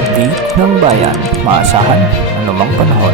update ng bayan, maasahan anumang panahon.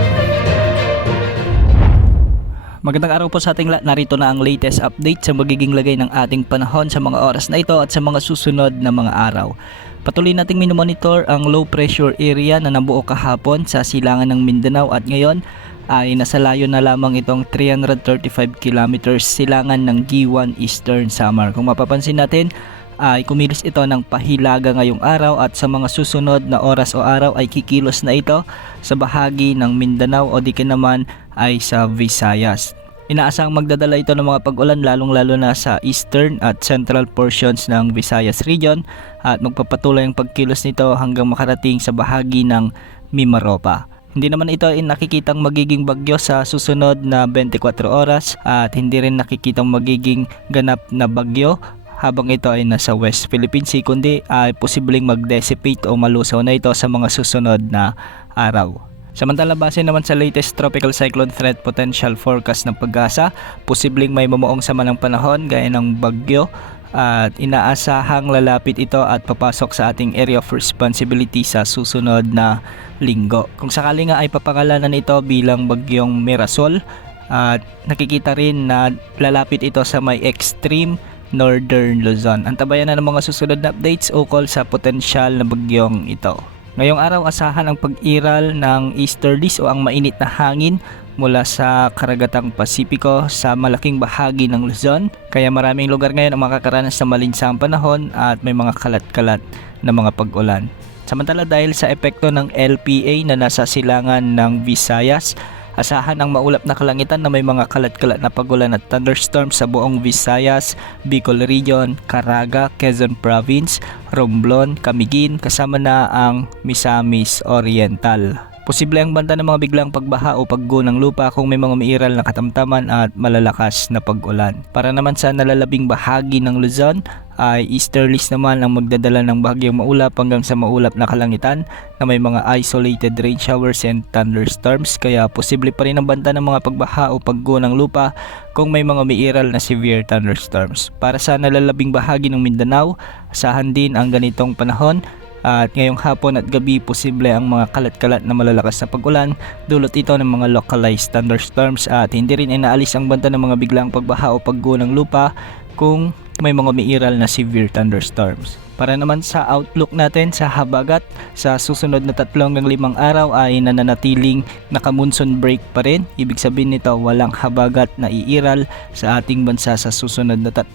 Magandang araw po sa ating lahat. Narito na ang latest update sa magiging lagay ng ating panahon sa mga oras na ito at sa mga susunod na mga araw. Patuloy nating minomonitor ang low pressure area na nabuo kahapon sa silangan ng Mindanao at ngayon ay nasa layo na lamang itong 335 kilometers silangan ng G1 Eastern Samar. Kung mapapansin natin ay kumilos ito ng pahilaga ngayong araw at sa mga susunod na oras o araw ay kikilos na ito sa bahagi ng Mindanao o di ka naman ay sa Visayas. Inaasang magdadala ito ng mga pag-ulan lalong-lalo na sa eastern at central portions ng Visayas region at magpapatuloy ang pagkilos nito hanggang makarating sa bahagi ng Mimaropa. Hindi naman ito ay nakikitang magiging bagyo sa susunod na 24 oras at hindi rin nakikitang magiging ganap na bagyo habang ito ay nasa West Philippine Sea, kundi ay posibleng mag-dissipate o malusaw na ito sa mga susunod na araw. Samantala, base naman sa latest tropical cyclone threat potential forecast ng Pag-asa, posibleng may mamuong sama ng panahon gaya ng bagyo at inaasahang lalapit ito at papasok sa ating area of responsibility sa susunod na linggo. Kung sakali nga ay papangalanan ito bilang bagyong Mirasol at nakikita rin na lalapit ito sa may extreme Northern Luzon. Antabayan na ng mga susunod na updates ukol sa potensyal na bagyong ito. Ngayong araw asahan ang pag-iral ng easterlies o ang mainit na hangin mula sa karagatang Pasipiko sa malaking bahagi ng Luzon. Kaya maraming lugar ngayon ang makakaranas ng malinsang panahon at may mga kalat-kalat na mga pag-ulan. Samantala dahil sa epekto ng LPA na nasa silangan ng Visayas, asahan ang maulap na kalangitan na may mga kalat-kalat na pag-ulan at thunderstorms sa buong Visayas, Bicol Region, Caraga, Quezon Province, Romblon, Camiguin, kasama na ang Misamis Oriental. Posible ang banta ng mga biglang pagbaha o pagguho ng lupa kung may mga umiiral na katamtaman at malalakas na pag-ulan. Para naman sa nalalabing bahagi ng Luzon ay easterlies naman ang magdadala ng bahagyang maulap hanggang sa maulap na kalangitan na may mga isolated rain showers and thunderstorms, kaya posible pa rin ang banta ng mga pagbaha o pagguho ng lupa kung may mga umiiral na severe thunderstorms. Para sa nalalabing bahagi ng Mindanao, asahan din ang ganitong panahon. At ngayong hapon at gabi posible ang mga kalat-kalat na malalakas na pag-ulan, dulot ito ng mga localized thunderstorms at hindi rin inaalis ang banta ng mga biglang pagbaha o pagguho ng lupa kung may mga umiiral na severe thunderstorms. Para naman sa outlook natin sa habagat, sa susunod na 3 hanggang 5 araw ay nananatiling naka-monsoon break pa rin. Ibig sabihin nito walang habagat na iiral sa ating bansa sa susunod na 3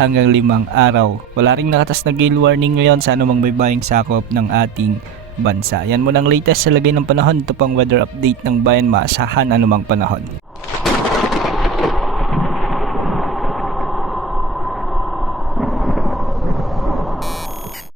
hanggang 5 araw. Wala ring nakatas na gale warning ngayon sa anumang baybaying sakop ng ating bansa. Yan muna ang latest sa lagay ng panahon. Ito pang weather update ng bayan, maasahan anumang panahon.